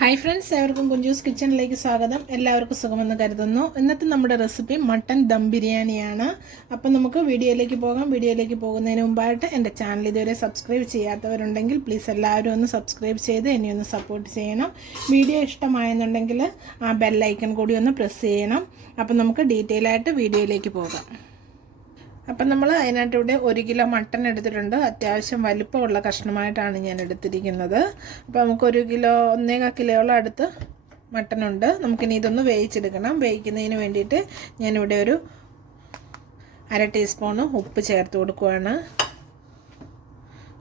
Hi friends എല്ലാവർക്കും കുഞ്ചൂസ് കിച്ചണിലേക്ക് സ്വാഗതം. എല്ലാവർക്കും സുഖമെന്ന് കരുതുന്നു. ഇന്നത്തെ നമ്മുടെ റെസിപ്പി മട്ടൻ ദം ബിരിയാണിയാണ്. അപ്പം നമുക്ക് വീഡിയോയിലേക്ക് പോകാം. വീഡിയോയിലേക്ക് പോകുന്നതിന് മുമ്പായിട്ട് എന്റെ ചാനൽ ഇതുവരെ സബ്സ്ക്രൈബ് ചെയ്യാത്തവരുണ്ടെങ്കിൽ പ്ലീസ് എല്ലാവരും ഒന്ന് സബ്സ്ക്രൈബ് ചെയ്ത് എന്നെ ഒന്ന് സപ്പോർട്ട് ചെയ്യണം. വീഡിയോ ഇഷ്ടമായെന്നുണ്ടെങ്കിൽ ആ ബെല്ലൈക്കൺ കൂടി ഒന്ന് പ്രസ് ചെയ്യണം. അപ്പം നമുക്ക് ഡീറ്റെയിൽ ആയിട്ട് വീഡിയോയിലേക്ക് പോകാം. അപ്പം നമ്മൾ അതിനായിട്ട് ഇവിടെ ഒരു കിലോ മട്ടൺ എടുത്തിട്ടുണ്ട്. അത്യാവശ്യം വലിപ്പമുള്ള കഷ്ണമായിട്ടാണ് ഞാൻ എടുത്തിരിക്കുന്നത്. അപ്പോൾ നമുക്ക് ഒരു കിലോ ഒന്നേകാൽ കിലോയോളം അടുത്ത് മട്ടനുണ്ട് നമുക്കിനി ഇതൊന്ന് വേവിച്ചെടുക്കണം. വേവിക്കുന്നതിന് വേണ്ടിയിട്ട് ഞാനിവിടെ ഒരു അര ടീസ്പൂണ് ഉപ്പ് ചേർത്ത് കൊടുക്കുവാണ്.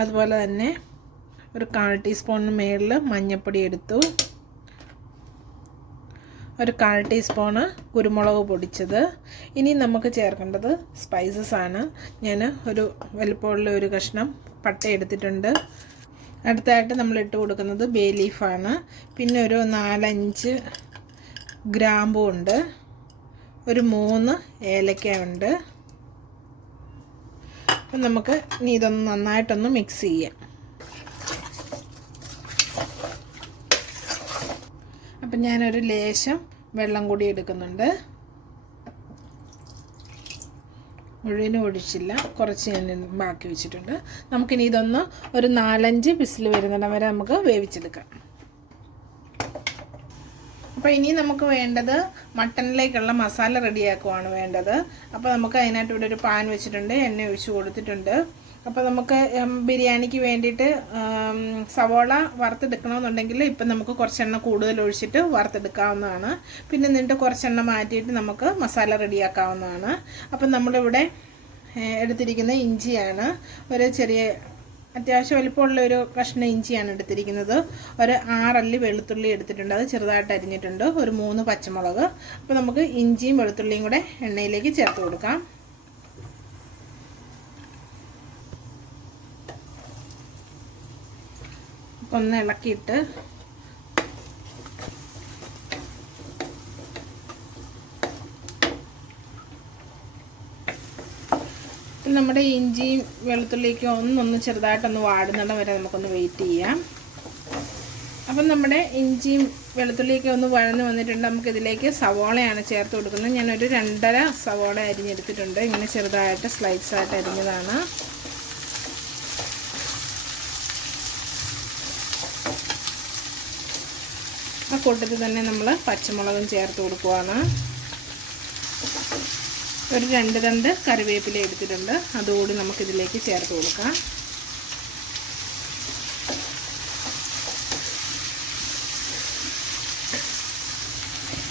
അതുപോലെ തന്നെ ഒരു കാൽ ടീസ്പൂണിന് മേളിൽ മഞ്ഞൾപ്പൊടി എടുത്തു. ഒരു കാൽ ടീസ്പൂണ് കുരുമുളക് പൊടിച്ചത്. ഇനി നമുക്ക് ചേർക്കേണ്ടത് സ്പൈസസ് ആണ്. ഞാൻ ഒരു വലുപ്പമുള്ള ഒരു കഷ്ണം പട്ട എടുത്തിട്ടുണ്ട്. അടുത്തായിട്ട് നമ്മൾ ഇട്ട് കൊടുക്കുന്നത് ബേ ലീഫാണ് പിന്നെ ഒരു നാലഞ്ച് ഗ്രാമ്പും ഉണ്ട്. ഒരു മൂന്ന് ഏലക്ക ഉണ്ട്. അപ്പം നമുക്ക് ഇനി ഇതൊന്ന് നന്നായിട്ടൊന്ന് മിക്സ് ചെയ്യാം. അപ്പം ഞാനൊരു ലേശം വെള്ളം കൂടി എടുക്കുന്നുണ്ട്. മുഴുവനും ഒഴിച്ചില്ല. കുറച്ച് ഞാൻ ബാക്കി വെച്ചിട്ടുണ്ട്. നമുക്കിനി ഇതൊന്ന് ഒരു നാലഞ്ച് പിസിൽ വരുന്നിടം വരെ നമുക്ക് വേവിച്ചെടുക്കാം. അപ്പോൾ ഇനി നമുക്ക് വേണ്ടത് മട്ടനിലേക്കുള്ള മസാല റെഡിയാക്കുവാണ് വേണ്ടത്. അപ്പോൾ നമുക്ക് അതിനായിട്ട് ഇവിടെ ഒരു പാൻ വെച്ചിട്ടുണ്ട്. എണ്ണ ഒഴിച്ച് കൊടുത്തിട്ടുണ്ട്. അപ്പോൾ നമുക്ക് ബിരിയാണിക്ക് വേണ്ടിയിട്ട് സവോള വറുത്തെടുക്കണമെന്നുണ്ടെങ്കിൽ ഇപ്പം നമുക്ക് കുറച്ചെണ്ണ കൂടുതൽ ഒഴിച്ചിട്ട് വറുത്തെടുക്കാവുന്നതാണ്. പിന്നെ എന്നിട്ട് കുറച്ചെണ്ണ മാറ്റിയിട്ട് നമുക്ക് മസാല റെഡിയാക്കാവുന്നതാണ്. അപ്പം നമ്മളിവിടെ എടുത്തിരിക്കുന്ന ഇഞ്ചിയാണ്. ഒരു ചെറിയ അത്യാവശ്യം വലിപ്പമുള്ള ഒരു കഷ്ണം ഇഞ്ചിയാണ് എടുത്തിരിക്കുന്നത്. ഒരു ആറല്ലി വെളുത്തുള്ളി എടുത്തിട്ടുണ്ട്. അത് ചെറുതായിട്ട് അരിഞ്ഞിട്ടുണ്ട്. ഒരു മൂന്ന് പച്ചമുളക്. അപ്പോൾ നമുക്ക് ഇഞ്ചിയും വെളുത്തുള്ളിയും കൂടെ എണ്ണയിലേക്ക് ചേർത്ത് കൊടുക്കാം. ഒന്ന് ഇളക്കിയിട്ട് നമ്മുടെ ഇഞ്ചിയും വെളുത്തുള്ളിയൊക്കെ ഒന്നൊന്ന് ചെറുതായിട്ടൊന്ന് വാടുന്നിടം വരെ നമുക്കൊന്ന് വെയിറ്റ് ചെയ്യാം. അപ്പം നമ്മുടെ ഇഞ്ചിയും വെളുത്തുള്ളിയൊക്കെ ഒന്ന് വഴന്ന് വന്നിട്ടുണ്ട്. നമുക്കിതിലേക്ക് സവോളയാണ് ചേർത്ത് കൊടുക്കുന്നത്. ഞാനൊരു രണ്ടര സവോള അരിഞ്ഞെടുത്തിട്ടുണ്ട്. ഇങ്ങനെ ചെറുതായിട്ട് സ്ലൈസായിട്ട് അരിഞ്ഞതാണ്. കൂട്ടത്തിൽ തന്നെ നമ്മൾ പച്ചമുളകും ചേർത്ത് കൊടുക്കുവാണ്. ഒരു രണ്ട് രണ്ട് കറിവേപ്പില എടുത്തിട്ടുണ്ട്. അതുകൂടി നമുക്കിതിലേക്ക് ചേർത്ത് കൊടുക്കാം.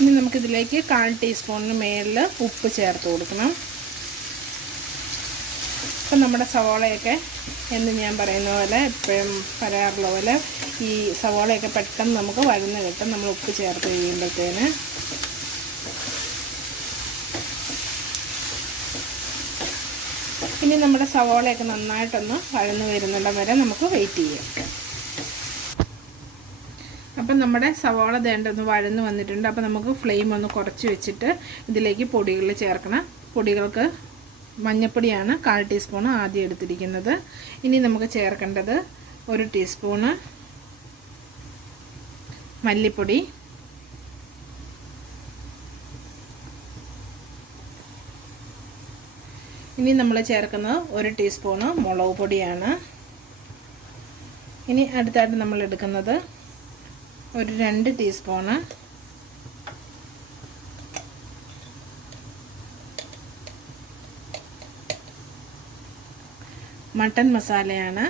ഇനി നമുക്കിതിലേക്ക് കാൽ ടീസ്പൂണിന് മേളിൽ ഉപ്പ് ചേർത്ത് കൊടുക്കണം. ഇപ്പം നമ്മുടെ സവോളയൊക്കെ എന്ന് ഞാൻ പറയുന്ന പോലെ എപ്പോഴും പറയാറുള്ള പോലെ ഈ സവോളയൊക്കെ പെട്ടെന്ന് നമുക്ക് വഴന്ന് കിട്ടും. നമ്മൾ ഉപ്പ് ചേർത്ത് കഴിയുമ്പോഴത്തേന്. ഇനി നമ്മുടെ സവോളയൊക്കെ നന്നായിട്ടൊന്ന് വഴന്ന് വരുന്നിടം വരെ നമുക്ക് വെയിറ്റ് ചെയ്യാം. അപ്പം നമ്മുടെ സവോള ദേണ്ടൊന്ന് വഴന്ന് വന്നിട്ടുണ്ട്. അപ്പം നമുക്ക് ഫ്ലെയിം ഒന്ന് കുറച്ച് വെച്ചിട്ട് ഇതിലേക്ക് പൊടികൾ ചേർക്കണം. പൊടികൾക്ക് മഞ്ഞൾപ്പൊടിയാണ് കാൽ ടീസ്പൂൺ ആദ്യം എടുത്തിരിക്കുന്നത്. ഇനി നമുക്ക് ചേർക്കേണ്ടത് ഒരു ടീസ്പൂണ് മല്ലിപ്പൊടി. ഇനി നമ്മൾ ചേർക്കുന്നത് ഒരു ടീസ്പൂണ് മുളക് പൊടിയാണ്. ഇനി അടുത്തായിട്ട് നമ്മൾ എടുക്കുന്നത് ഒരു രണ്ട് ടീസ്പൂണ് മട്ടൻ മസാലയാണ്.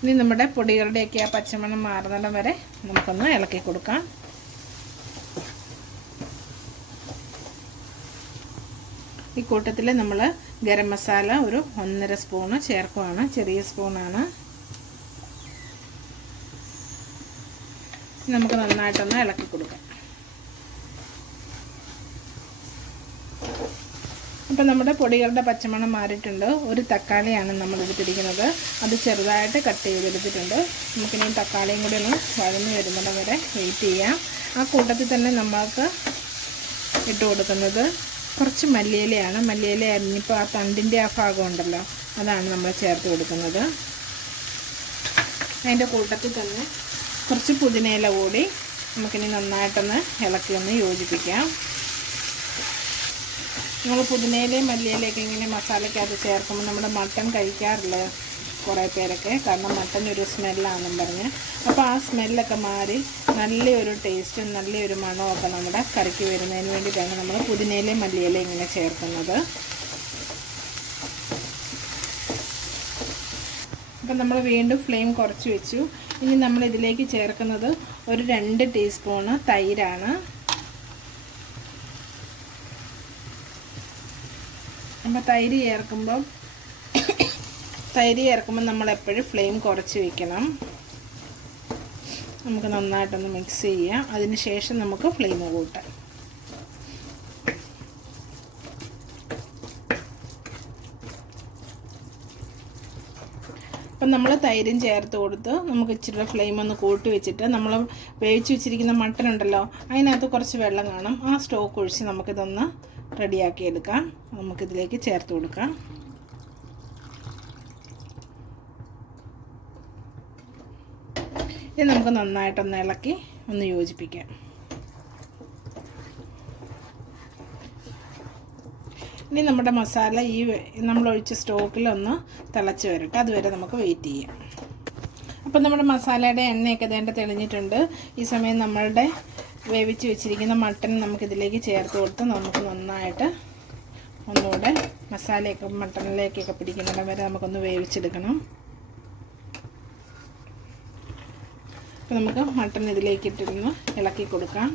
ഇനി നമ്മുടെ പൊടികളുടെയൊക്കെ ആ പച്ചമണം മാറുന്നിടം വരെ നമുക്കൊന്ന് ഇളക്കി കൊടുക്കാം. ഈ കൂട്ടത്തിൽ നമ്മൾ ഗരം മസാല ഒരു ഒന്നര സ്പൂണ് ചേർക്കുവാണ് ചെറിയ സ്പൂണാണ്. നമുക്ക് നന്നായിട്ടൊന്ന് ഇളക്കി കൊടുക്കാം. അപ്പം നമ്മുടെ പൊടികളുടെ പച്ചമണം മാറിയിട്ടുണ്ട്. ഒരു തക്കാളിയാണ് നമ്മൾ എടുത്തിരിക്കുന്നത് അത് ചെറുതായിട്ട് കട്ട് ചെയ്തെടുത്തിട്ടുണ്ട്. നമുക്കിനി തക്കാളിയും കൂടി ഒന്ന് വഴന്നു വരുന്നത് വരെ വെയിറ്റ് ചെയ്യാം. ആ കൂട്ടത്തിൽ തന്നെ നമ്മൾക്ക് ഇട്ട് കൊടുക്കുന്നത് കുറച്ച് മല്ലിയിലയാണ്. മല്ലിയില അരിഞ്ഞിപ്പോൾ ആ തണ്ടിന്റെ ആ ഭാഗം ഉണ്ടല്ലോ അതാണ് നമ്മൾ ചേർത്ത് കൊടുക്കുന്നത്. അതിന്റെ കൂട്ടത്തിൽ തന്നെ കുറച്ച് പുതിനയില കൂടി നമുക്കിനി നന്നായിട്ടൊന്ന് ഇളക്കി ഒന്ന് യോജിപ്പിക്കാം. നമ്മൾ പുതിനയിലയും മല്ലിയിലയൊക്കെ ഇങ്ങനെ മസാലയ്ക്കകത്ത് ചേർക്കുമ്പോൾ നമ്മുടെ മട്ടൺ കഴിക്കാറില്ല? കുറേ പേരൊക്കെ. കാരണം മട്ടൻ ഒരു സ്മെല്ലാണെന്നും പറഞ്ഞ്. അപ്പോൾ ആ സ്മെല്ലൊക്കെ മാറി നല്ലൊരു ടേസ്റ്റും നല്ലൊരു മണമൊക്കെ നമ്മുടെ കറിക്ക് വരുന്നതിന് വേണ്ടിയിട്ടാണ് നമ്മൾ പുതിനയിലയും മല്ലിയിലയും ഇങ്ങനെ ചേർക്കുന്നത്. അപ്പം നമ്മൾ വീണ്ടും ഫ്ലെയിം കുറച്ച് വെച്ചു. ഇനി നമ്മൾ ഇതിലേക്ക് ചേർക്കുന്നത് ഒരു രണ്ട് ടീസ്പൂണ് തൈരാണ്. അപ്പോൾ തൈര് ചേർക്കുമ്പോൾ തൈര് ചേർക്കുമ്പോൾ നമ്മൾ എപ്പോഴും ഫ്ലെയിം കുറച്ച് വെക്കണം. നമുക്ക് നന്നായിട്ടൊന്ന് മിക്സ് ചെയ്യാം. അതിന് ശേഷം നമുക്ക് ഫ്ലെയിം കൂട്ടാം അപ്പം നമ്മൾ തൈരും ചേർത്ത് കൊടുത്ത് നമുക്ക് ഇച്ചിരി ഫ്ലെയിം ഒന്ന് കൂട്ടി വെച്ചിട്ട് നമ്മൾ വേവിച്ച് വെച്ചിരിക്കുന്ന മട്ടൺ ഉണ്ടല്ലോ അതിനകത്ത് കുറച്ച് വെള്ളം കാണും. ആ സ്റ്റോക്ക് ഒഴിച്ച് നമുക്കിതൊന്ന് റെഡിയാക്കി എടുക്കാം. നമുക്കിതിലേക്ക് ചേർത്ത് കൊടുക്കാം. ഇത് നമുക്ക് നന്നായിട്ടൊന്ന് ഇളക്കി ഒന്ന് യോജിപ്പിക്കാം. ഇനി നമ്മുടെ മസാല ഈ നമ്മൾ ഒഴിച്ച സ്റ്റോക്കിലൊന്ന് തിളച്ച് വരട്ടെ. അതുവരെ നമുക്ക് വെയിറ്റ് ചെയ്യാം. അപ്പം നമ്മുടെ മസാലയുടെ എണ്ണയൊക്കെ വേണ്ട തെളിഞ്ഞിട്ടുണ്ട്. ഈ സമയം നമ്മളുടെ വേവിച്ച് വെച്ചിരിക്കുന്ന മട്ടൺ നമുക്കിതിലേക്ക് ചേർത്ത് കൊടുത്ത് നമുക്ക് നന്നായിട്ട് ഒന്നുകൂടെ മസാലയൊക്കെ മട്ടണിലേക്കൊക്കെ പിടിക്കുന്നിടം വരെ നമുക്കൊന്ന് വേവിച്ചെടുക്കണം. അപ്പം നമുക്ക് മട്ടൺ ഇതിലേക്ക് ഇട്ടിരുന്ന് ഇളക്കി കൊടുക്കാം.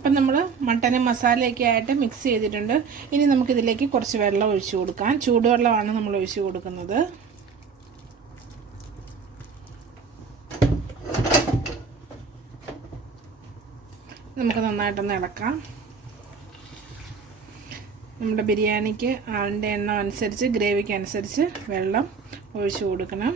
അപ്പം നമ്മൾ മട്ടനും മസാലയൊക്കെ ആയിട്ട് മിക്സ് ചെയ്തിട്ടുണ്ട്. ഇനി നമുക്കിതിലേക്ക് കുറച്ച് വെള്ളം ഒഴിച്ചു കൊടുക്കാം. ചൂടുവെള്ളമാണ് നമ്മൾ ഒഴിച്ചു കൊടുക്കുന്നത്. നമുക്ക് നന്നായിട്ടൊന്ന് ഇളക്കാം. നമ്മുടെ ബിരിയാണിക്ക് ആളിന്റെ എണ്ണം അനുസരിച്ച് ഗ്രേവിക്ക് അനുസരിച്ച് വെള്ളം ഒഴിച്ചു കൊടുക്കണം.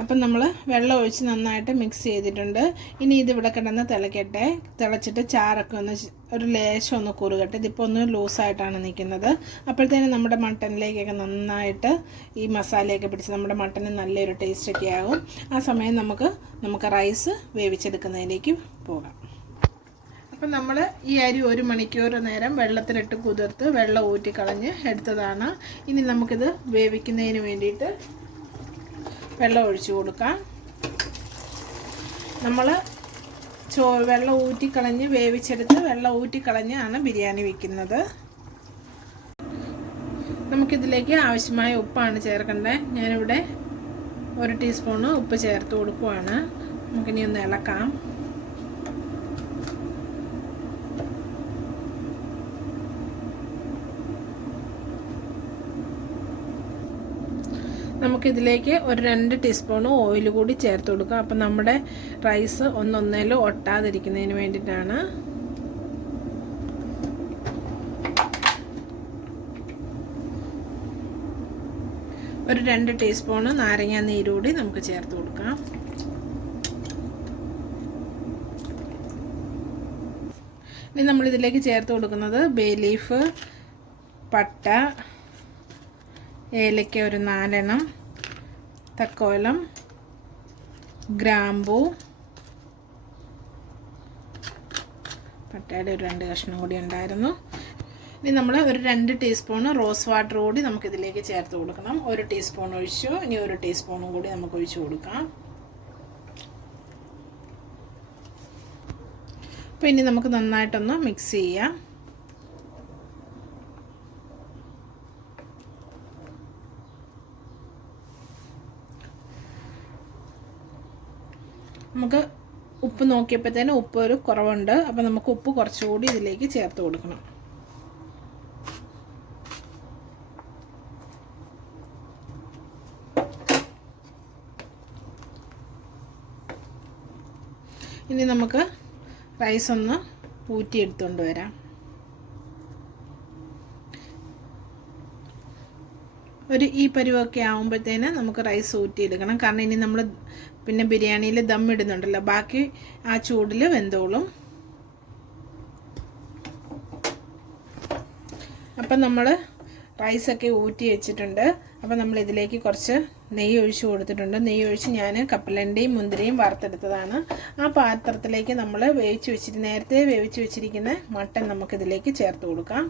അപ്പം നമ്മൾ വെള്ളം ഒഴിച്ച് നന്നായിട്ട് മിക്സ് ചെയ്തിട്ടുണ്ട്. ഇനി ഇതിവിടെ കിടന്ന് തിളക്കട്ടെ. തിളച്ചിട്ട് ചാറൊക്കെ ഒന്ന് ഒരു ലേശം ഒന്ന് കുറുകട്ടെ. ഇതിപ്പോൾ ഒന്ന് ലൂസായിട്ടാണ് നിൽക്കുന്നത്. അപ്പോഴത്തേനും നമ്മുടെ മട്ടനിലേക്കൊക്കെ നന്നായിട്ട് ഈ മസാലയൊക്കെ പിടിച്ച് നമ്മുടെ മട്ടന് നല്ലൊരു ടേസ്റ്റൊക്കെ ആകും ആ സമയം നമുക്ക് നമുക്ക് റൈസ് വേവിച്ചെടുക്കുന്നതിലേക്ക് പോകാം. അപ്പം നമ്മൾ ഈ അരി ഒരു മണിക്കൂർ നേരം വെള്ളത്തിലിട്ട് കുതിർത്ത് വെള്ളം ഊറ്റിക്കളഞ്ഞ് എടുത്തതാണ്. ഇനി നമുക്കിത് വേവിക്കുന്നതിന് വേണ്ടിയിട്ട് വെള്ളം ഒഴിച്ചു കൊടുക്കാം. നമ്മൾ ചോ വെള്ളം ഊറ്റിക്കളഞ്ഞ് വേവിച്ചെടുത്ത് വെള്ളം ഊറ്റിക്കളഞ്ഞാണ് ബിരിയാണി വയ്ക്കുന്നത് നമുക്കിതിലേക്ക് ആവശ്യമായ ഉപ്പാണ് ചേർക്കേണ്ടത്. ഞാനിവിടെ ഒരു ടീസ്പൂണ് ഉപ്പ് ചേർത്ത് കൊടുക്കുവാണ്. നമുക്കിനി ഒന്ന് ഇളക്കാം. നമുക്കിതിലേക്ക് ഒരു രണ്ട് ടീസ്പൂൺ ഓയിൽ കൂടി ചേർത്ത് കൊടുക്കുക അപ്പം നമ്മുടെ റൈസ് ഒന്നൊന്നേലും ഒട്ടാതിരിക്കുന്നതിന് വേണ്ടിയിട്ടാണ്. ഒരു രണ്ട് ടീസ്പൂണ് നാരങ്ങ നീരൂടി നമുക്ക് ചേർത്ത് കൊടുക്കാം. ഇനി നമ്മളിതിലേക്ക് ചേർത്ത് കൊടുക്കുന്നത് ബേ ലീഫ് പട്ട ഏലയ്ക്ക ഒരു നാലെണ്ണം തക്കോലം ഗ്രാമ്പൂ പട്ടയുടെ ഒരു രണ്ട് കഷ്ണം കൂടി ഉണ്ടായിരുന്നു. ഇനി നമ്മൾ ഒരു രണ്ട് ടീസ്പൂൺ റോസ് വാട്ടർ കൂടി നമുക്കിതിലേക്ക് ചേർത്ത് കൊടുക്കണം. ഒരു ടീസ്പൂൺ ഒഴിച്ചു ഇനി ഒരു ടീസ്പൂണും കൂടി നമുക്ക് ഒഴിച്ചു കൊടുക്കാം. അപ്പോൾ ഇനി നമുക്ക് നന്നായിട്ടൊന്ന് മിക്സ് ചെയ്യാം. നമുക്ക് ഉപ്പ് നോക്കിയപ്പോഴത്തേന് ഉപ്പ് ഒരു കുറവുണ്ട്. അപ്പം നമുക്ക് ഉപ്പ് കുറച്ചുകൂടി ഇതിലേക്ക് ചേർത്ത് കൊടുക്കണം. ഇനി നമുക്ക് റൈസ് ഒന്ന് ഊറ്റിയെടുത്തുകൊണ്ട് വരാം. ഒരു ഈ പരുവൊക്കെ ആകുമ്പോഴത്തേന് നമുക്ക് റൈസ് ഊറ്റിയെടുക്കണം. കാരണം ഇനി നമ്മൾ പിന്നെ ബിരിയാണിയിൽ ദം ഇടുന്നുണ്ടല്ലോ. ബാക്കി ആ ചൂടിൽ വെന്തോളും. അപ്പം നമ്മൾ റൈസൊക്കെ ഊറ്റി വെച്ചിട്ടുണ്ട്. അപ്പം നമ്മൾ ഇതിലേക്ക് കുറച്ച് നെയ്യ് ഒഴിച്ച് കൊടുത്തിട്ടുണ്ട്. നെയ്യ് ഒഴിച്ച് ഞാൻ കപ്പലണ്ടിയും മുന്തിരിയും വറുത്തെടുത്തതാണ്. ആ പാത്രത്തിലേക്ക് നമ്മൾ വേവിച്ച് വെച്ചിട്ട് നേരത്തെ വേവിച്ച് വെച്ചിരിക്കുന്ന മട്ടൻ നമുക്കിതിലേക്ക് ചേർത്ത് കൊടുക്കാം.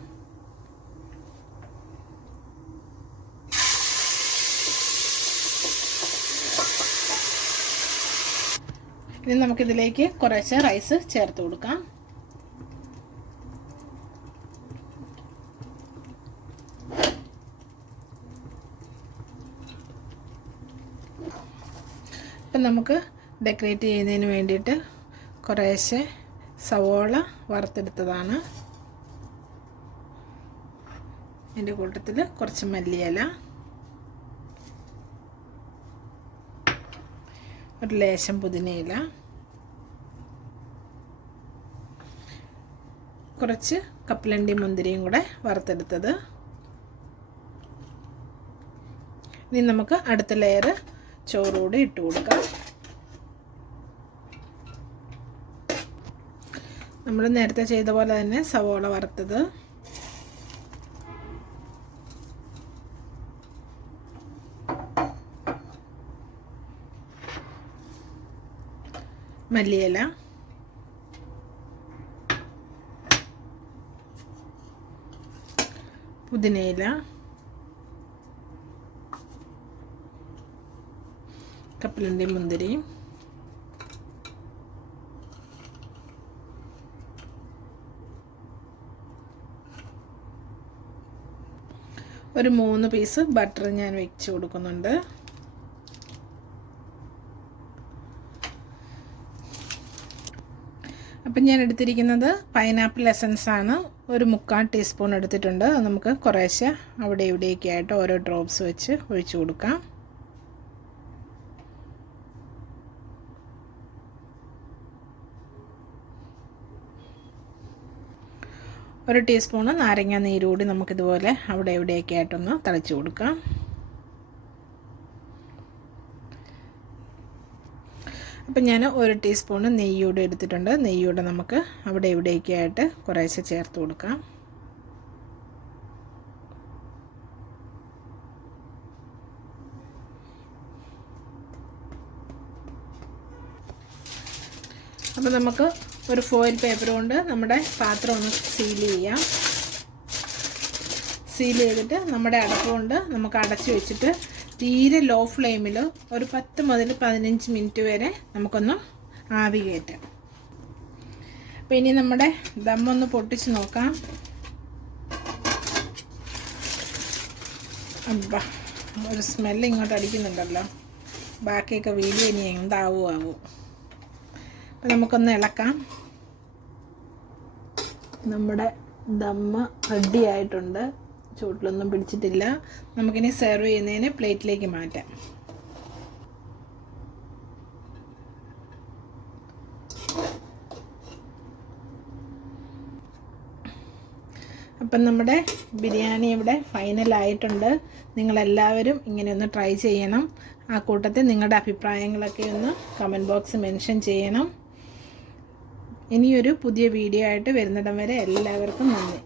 ഇനി നമുക്കിതിലേക്ക് കുറച്ച് റൈസ് ചേർത്ത് കൊടുക്കാം. ഇപ്പം നമുക്ക് ഡെക്കറേറ്റ് ചെയ്യുന്നതിന് വേണ്ടിയിട്ട് കുറേശ്ശെ സവോള വറുത്തെടുത്തതാണ്. എന്റെ കൂട്ടത്തിൽ കുറച്ച് മല്ലിയില ഒരു ലേശം പുതിനയില. കുറച്ച് കപ്പലണ്ടി മുന്തിരിയും കൂടെ വറുത്തെടുത്തത്. ഇനി നമുക്ക് അടുത്ത ലെയർ ചോറുകൂടി ഇട്ട് കൊടുക്കാം. നമ്മൾ നേരത്തെ ചെയ്ത പോലെ തന്നെ സവോള വറുത്തത്. മല്ലിയില. പുതിനയില. കപ്പലിന്റെ മുന്തിരി. ഒരു മൂന്ന് പീസ് ബട്ടർ ഞാൻ വെച്ച് കൊടുക്കുന്നുണ്ട്. അപ്പം ഞാൻ എടുത്തിരിക്കുന്നത് പൈനാപ്പിൾ എസൻസ് ആണ്. ഒരു മുക്കാൽ ടീസ്പൂൺ എടുത്തിട്ടുണ്ട്. നമുക്ക് കുറേശ്ശെ അവിടെ ഇവിടെയൊക്കെ ആയിട്ട് ഓരോ ഡ്രോപ്സ് വെച്ച് ഒഴിച്ചു കൊടുക്കാം. ഒരു ടീസ്പൂണ് നാരങ്ങ നീര് കൂടി നമുക്കിതുപോലെ അവിടെ എവിടെയൊക്കെ ആയിട്ടൊന്ന് തളിച്ചു കൊടുക്കാം. അപ്പം ഞാൻ ഒരു ടീസ്പൂണ് നെയ്യൂടെ എടുത്തിട്ടുണ്ട്. നെയ്യൂടെ നമുക്ക് അവിടെ ഇവിടെയൊക്കെ ആയിട്ട് കുറേശ്ശെ ചേർത്ത് കൊടുക്കാം. അപ്പോൾ നമുക്ക് ഒരു ഫോയിൽ പേപ്പർ കൊണ്ട് നമ്മുടെ പാത്രം ഒന്ന് സീൽ ചെയ്യാം. സീൽ ചെയ്തിട്ട് നമ്മുടെ അടപ്പ് കൊണ്ട് നമുക്ക് അടച്ചു വെച്ചിട്ട് തീരെ ലോ ഫ്ലെയിമിൽ ഒരു പത്ത് മുതൽ പതിനഞ്ച് മിനിറ്റ് വരെ നമുക്കൊന്ന് ആവി കയറ്റാം. അപ്പോൾ ഇനി നമ്മുടെ ദമ്മൊന്ന് പൊട്ടിച്ച് നോക്കാം. അബ്ബ ഒരു സ്മെല്ല് ഇങ്ങോട്ട് അടിക്കുന്നുണ്ടല്ലോ. ബാക്കിയൊക്കെ വീഡിയോ ഇനി എന്താവോ ആവോ. അപ്പം നമുക്കൊന്ന് ഇളക്കാം. നമ്മുടെ ദമ്മ റെഡി ആയിട്ടുണ്ട്. ചൂട്ടിലൊന്നും പിടിച്ചിട്ടില്ല. നമുക്കിനി സെർവ് ചെയ്യുന്നതിന് പ്ലേറ്റിലേക്ക് മാറ്റാം. അപ്പം നമ്മുടെ ബിരിയാണി ഇവിടെ ഫൈനലായിട്ടുണ്ട് നിങ്ങളെല്ലാവരും ഇങ്ങനെ ഒന്ന് ട്രൈ ചെയ്യണം. ആ കൂട്ടത്തിൽ നിങ്ങളുടെ അഭിപ്രായങ്ങളൊക്കെ ഒന്ന് കമന്റ് ബോക്സ് മെൻഷൻ ചെയ്യണം. ഇനിയൊരു പുതിയ വീഡിയോ ആയിട്ട് വരുന്നിടം വരെ എല്ലാവർക്കും നന്ദി.